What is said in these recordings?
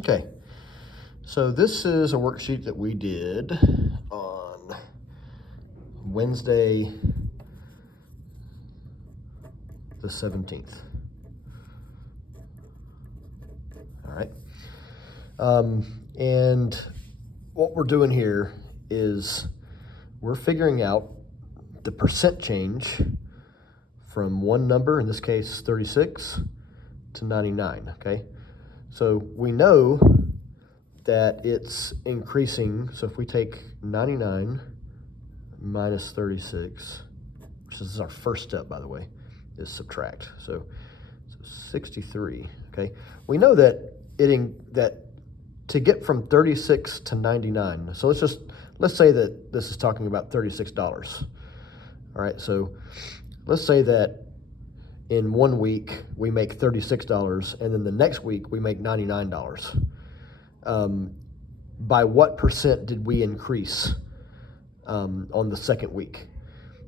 Okay, so this is a worksheet that we did on Wednesday the 17th. All right. And what we're doing here is we're figuring out the percent change from one number, in this case 36, to 99, okay? So we know that it's increasing, so if we take 99 minus 36, which is our first step, by the way, is subtract. So 63, okay? We know that that to get from 36 to 99, so let's say that this is talking about $36. All right, so let's say that in 1 week we make $36, and then the next week we make $99. By what percent did we increase on the second week?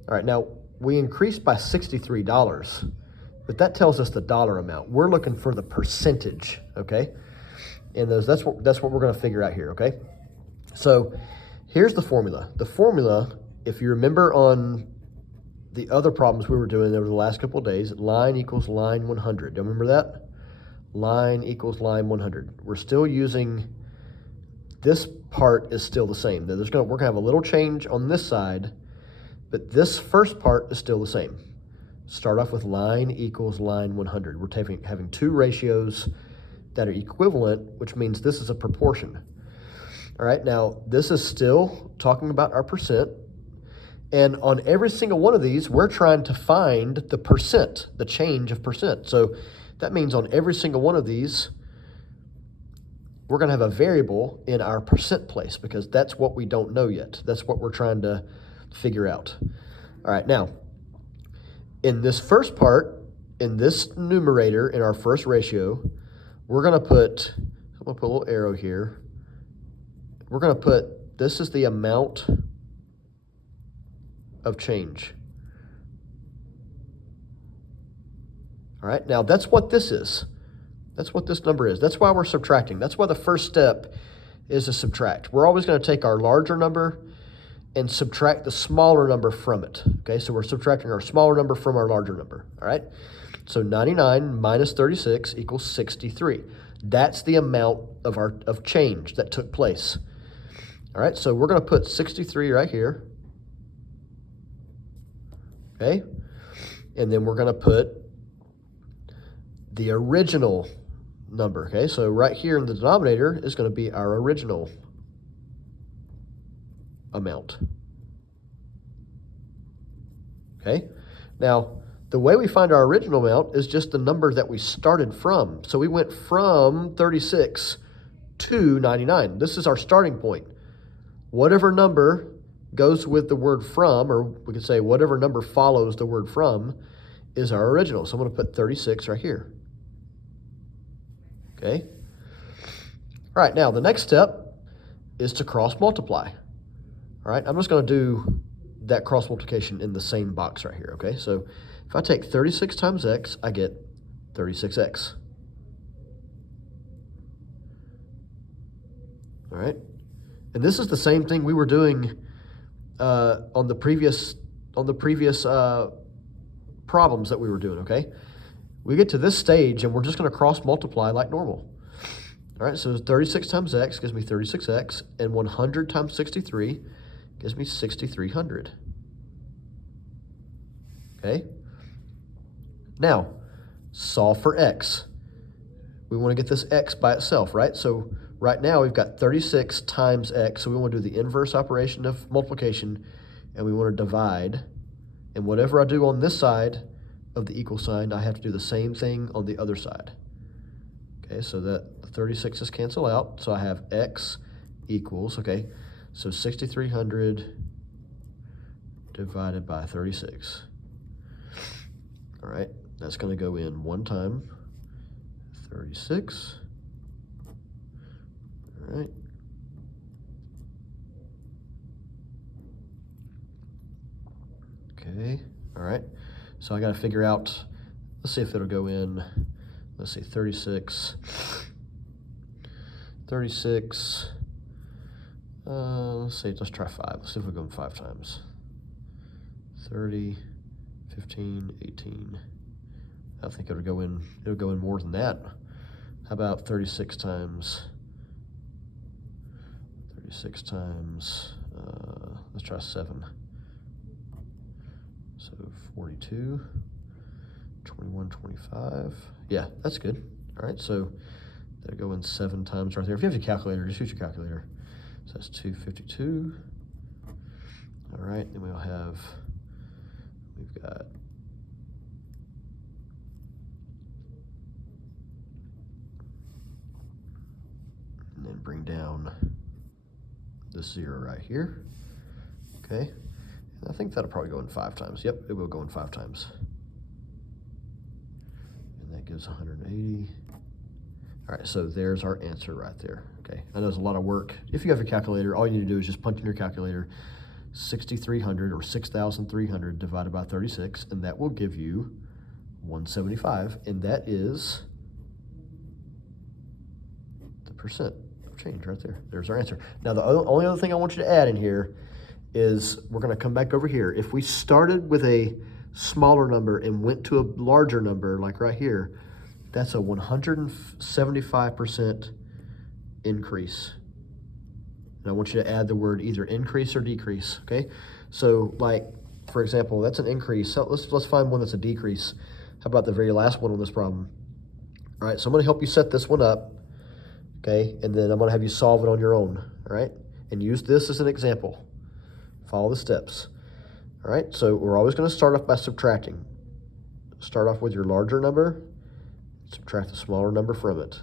All right, now we increased by $63, but that tells us the dollar amount. We're looking for the percentage, okay? And that's what we're going to figure out here, okay? So here's the formula. The formula, if you remember on the other problems we were doing over the last couple of days, line equals line 100. Do you remember that? Line equals line 100. We're still using, this part is still the same. We're going to have a little change on this side, but this first part is still the same. Start off with line equals line 100. We're having two ratios that are equivalent, which means this is a proportion. All right, now this is still talking about our percent. And on every single one of these, we're trying to find the percent, the change of percent. So that means on every single one of these, we're going to have a variable in our percent place because that's what we don't know yet. That's what we're trying to figure out. All right, now, in this first part, in this numerator, in our first ratio, I'm going to put a little arrow here. We're going to put, this is the amount of change. All right, now that's what this is. That's what this number is. That's why we're subtracting. That's why the first step is to subtract. We're always going to take our larger number and subtract the smaller number from it. Okay, so we're subtracting our smaller number from our larger number. All right, so 99 minus 36 equals 63. That's the amount of change that took place. All right, so we're going to put 63 right here. Okay, and then we're going to put the original number. Okay, so right here in the denominator is going to be our original amount. Okay, now the way we find our original amount is just the number that we started from. So we went from 36 to 99. This is our starting point. Whatever number goes with the word from, or we could say whatever number follows the word from, is our original. So I'm going to put 36 right here. Okay. All right, now the next step is to cross multiply. All right, I'm just going to do that cross multiplication in the same box right here, okay? So if I take 36 times x, I get 36x. All right, and this is the same thing we were doing on the previous problems that we were doing, okay? We get to this stage and we're just going to cross multiply like normal. All right, so 36 times x gives me 36x, and 100 times 63 gives me 6,300. Okay? Now, solve for x. We want to get this x by itself, right? So right now we've got 36 times x, so we want to do the inverse operation of multiplication, and we want to divide. And whatever I do on this side of the equal sign, I have to do the same thing on the other side. Okay, so that the 36's cancel out, so I have x equals, okay, so 6,300 divided by 36. All right, that's going to go in one time, 36. All right. Okay, all right. So I got to figure out, let's see if it'll go in, let's see, 36 36, let's try 5. Let's see if we go 5 times. 30, 15, 18. I think it'll go in more than that. How about 36 times? 36 times, let's try 7. So 42, 21, 25. Yeah, that's good. All right, so that'll go in 7 times right there. If you have your calculator, just use your calculator. So that's 252. All right, then we've got and then bring down this 0 right here. Okay, and I think that'll probably go in 5 times. Yep, it will go in 5 times. And that gives 180. All right, so there's our answer right there. Okay, I know it's a lot of work. If you have your calculator, all you need to do is just punch in your calculator 6,300 or 6,300 divided by 36, and that will give you 175, and that is the percent of change right there. There's our answer. Now, the only other thing I want you to add in here is we're going to come back over here. If we started with a smaller number and went to a larger number, like right here, that's a 175% increase. And I want you to add the word either increase or decrease, okay? So, like, for example, that's an increase. So let's find one that's a decrease. How about the very last one on this problem? All right, so I'm going to help you set this one up, okay? And then I'm going to have you solve it on your own, all right? And use this as an example. Follow the steps, all right? So we're always going to start off by subtracting. Start off with your larger number, subtract the smaller number from it.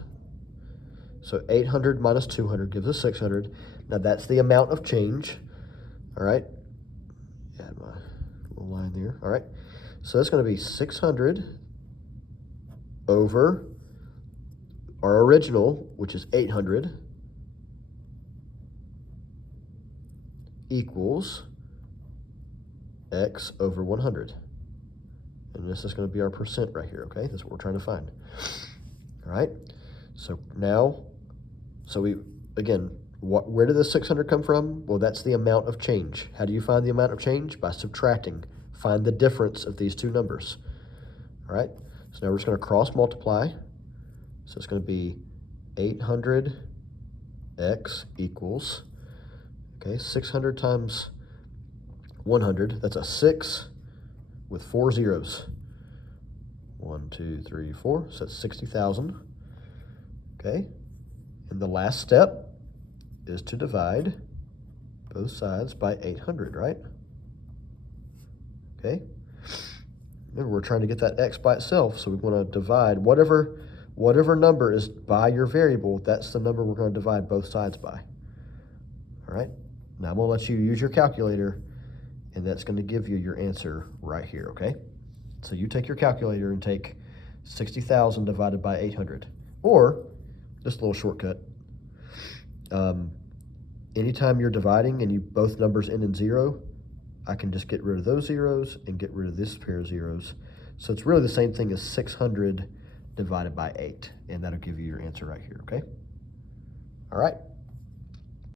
So 800 minus 200 gives us 600. Now that's the amount of change, all right? Add my little line there, all right? So that's going to be 600 over our original, which is 800, equals x over 100. And this is going to be our percent right here, okay? That's what we're trying to find, all right? So now, where did the 600 come from? Well, that's the amount of change. How do you find the amount of change? By subtracting. Find the difference of these two numbers. All right, so now we're just going to cross multiply. So it's going to be 800x equals, okay, 600 times 100. That's a 6 with 4 zeros. 1, 2, 3, 4. So that's 60,000. Okay, and the last step is to divide both sides by 800, right? Okay. Remember, we're trying to get that x by itself, so we want to divide whatever number is by your variable, that's the number we're going to divide both sides by. All right. Now I'm going to let you use your calculator, and that's going to give you your answer right here, okay? So you take your calculator and take 60,000 divided by 800, or just a little shortcut. Anytime you're dividing and both numbers end in 0, I can just get rid of those zeros and get rid of this pair of zeros. So it's really the same thing as 600 divided by 8, and that'll give you your answer right here, okay? All right.